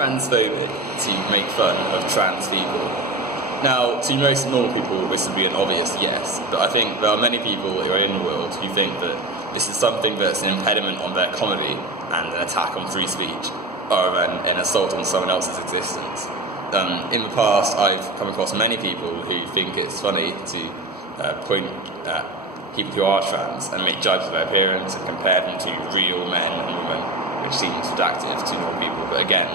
transphobic to make fun of trans people? Now, to most normal people, this would be an obvious yes, but I think there are many people who are in the world who think that this is something that's an impediment on their comedy and an attack on free speech, or an assault on someone else's existence. In the past, I've come across many people who think it's funny to point at people who are trans and make judgments of their appearance and compare them to real men and women, which seems reductive to normal people. But again,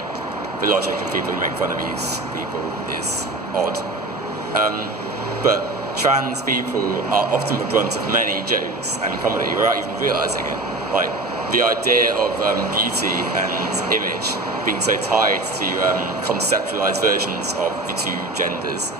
the logic of people who make fun of these people is odd. But trans people are often the brunt of many jokes and comedy without even realising it. Like, the idea of beauty and image being so tied to conceptualised versions of the two genders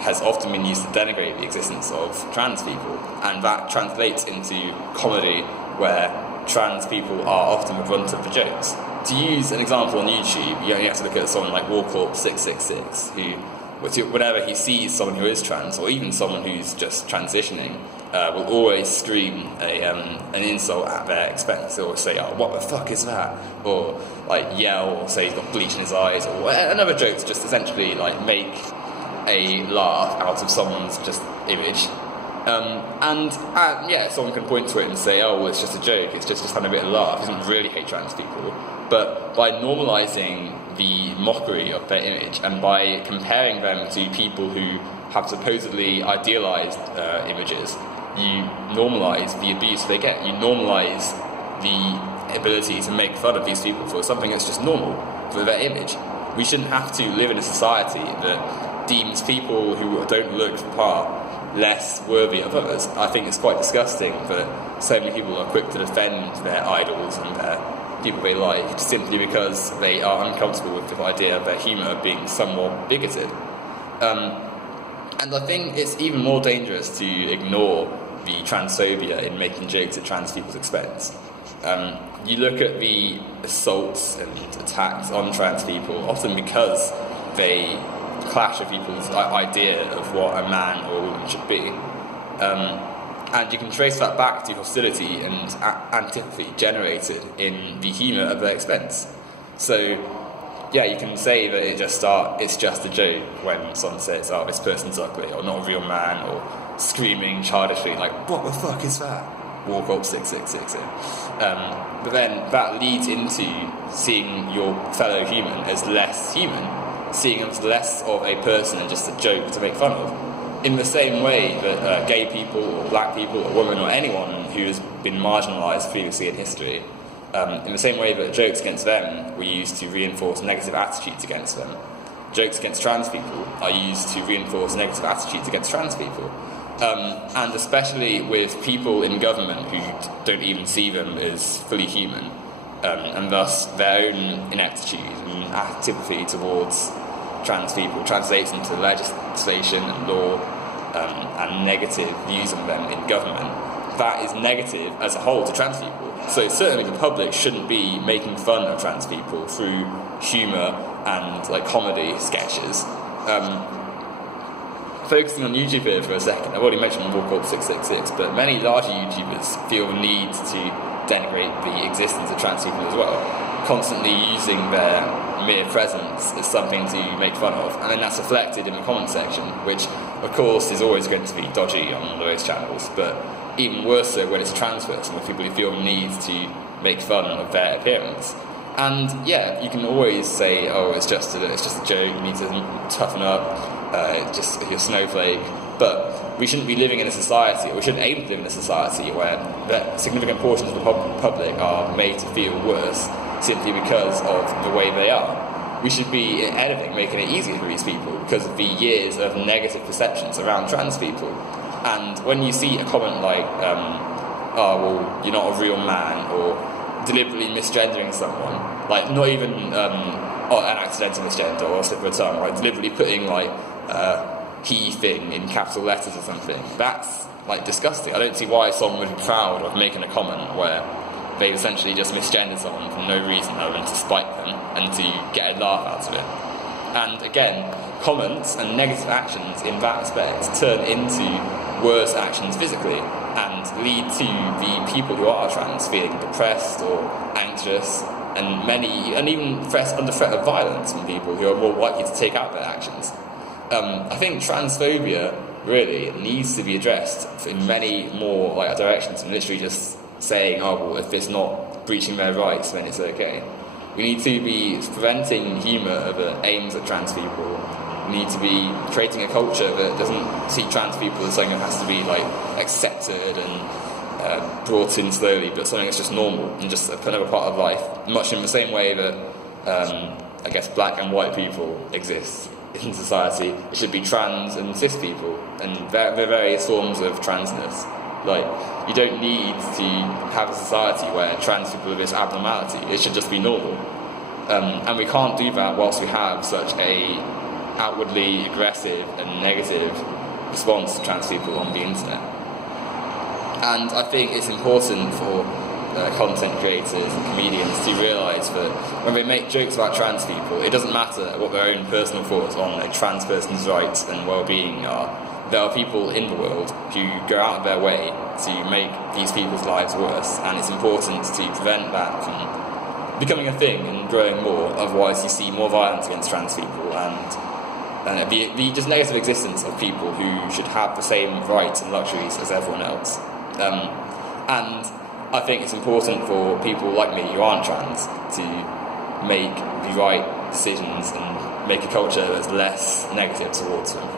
has often been used to denigrate the existence of trans people, and that translates into comedy where trans people are often the brunt of the jokes. To use an example on YouTube, you only have to look at someone like Warcorp666, who, whenever he sees someone who is trans, or even someone who's just transitioning, will always scream an insult at their expense, or say, "Oh, what the fuck is that?" Or like yell, or say he's got bleach in his eyes, or another joke to just essentially like make a laugh out of someone's just image. Someone can point to it and say, "Oh, well, it's just a joke, it's just having a bit of laugh, he doesn't really hate trans people." But by normalising the mockery of their image, and by comparing them to people who have supposedly idealised images, you normalise the abuse they get. You normalise the ability to make fun of these people for something that's just normal, for their image. We shouldn't have to live in a society that deems people who don't look the part less worthy of others. I think it's quite disgusting that so many people are quick to defend their idols and their people they like simply because they are uncomfortable with the idea of their humour being somewhat bigoted. And I think it's even more dangerous to ignore the transphobia in making jokes at trans people's expense. You look at the assaults and attacks on trans people, often because they clash with people's idea of what a man or a woman should be. And you can trace that back to hostility and antipathy generated in the humour at their expense. So, yeah, you can say that it's just a joke when someone says, "Oh, this person's ugly," or "not a real man," or screaming childishly like, "What the fuck is that? Warcorp666. But then that leads into seeing your fellow human as less human, seeing them as less of a person and just a joke to make fun of. In the same way that gay people, or black people, or women, or anyone who has been marginalised previously in history, in the same way that jokes against them were used to reinforce negative attitudes against them, jokes against trans people are used to reinforce negative attitudes against trans people. And especially with people in government who don't even see them as fully human, and thus their own ineptitude and antipathy towards trans people translates into legislation and law and negative views on them in government. That is negative as a whole to trans people. So certainly the public shouldn't be making fun of trans people through humour and like comedy sketches. Focusing on YouTube here for a second, I've already mentioned Warcorp666, but many larger YouTubers feel the need to denigrate the existence of trans people as well, constantly using their mere presence as something to make fun of, and then that's reflected in the comment section, which of course is always going to be dodgy on those channels, but even worse so when it's a trans person, with people who feel the need to make fun of their appearance. And yeah, you can always say, "Oh, it's just a joke, you need to toughen up, just you're a snowflake," but we shouldn't be living in a society, or we shouldn't aim to live in a society where significant portions of the public are made to feel worse simply because of the way they are. We should be, if anything, making it easier for these people because of the years of negative perceptions around trans people. And when you see a comment like, "Oh, well, you're not a real man," or deliberately misgendering someone, like not even an accidental misgender or a slip of the tongue, like deliberately putting like he thing in capital letters or something, that's like disgusting. I don't see why someone would be proud of making a comment where they essentially just misgendered someone for no reason other than to spite them and to get a laugh out of it. And again, comments and negative actions in that respect turn into worse actions physically and lead to the people who are trans feeling depressed or anxious and even under threat of violence from people who are more likely to take out their actions. I think transphobia really needs to be addressed in many more directions than literally just saying, oh, well, if it's not breaching their rights, then it's okay. We need to be preventing humour that aims at trans people. We need to be creating a culture that doesn't see trans people as something that has to be accepted and brought in slowly, but something that's just normal and just kind of a part of life, much in the same way that I guess black and white people exist in society. It should be trans and cis people and the various forms of transness. You don't need to have a society where trans people are this abnormality. It should just be normal. And we can't do that whilst we have such a outwardly aggressive and negative response to trans people on the internet. And I think it's important for content creators and comedians to realise that when they make jokes about trans people, it doesn't matter what their own personal thoughts on a trans person's rights and well-being are. There are people in the world who go out of their way to make these people's lives worse, and it's important to prevent that from becoming a thing and growing more. Otherwise, you see more violence against trans people and the just negative existence of people who should have the same rights and luxuries as everyone else. And I think it's important for people like me who aren't trans to make the right decisions and make a culture that's less negative towards them.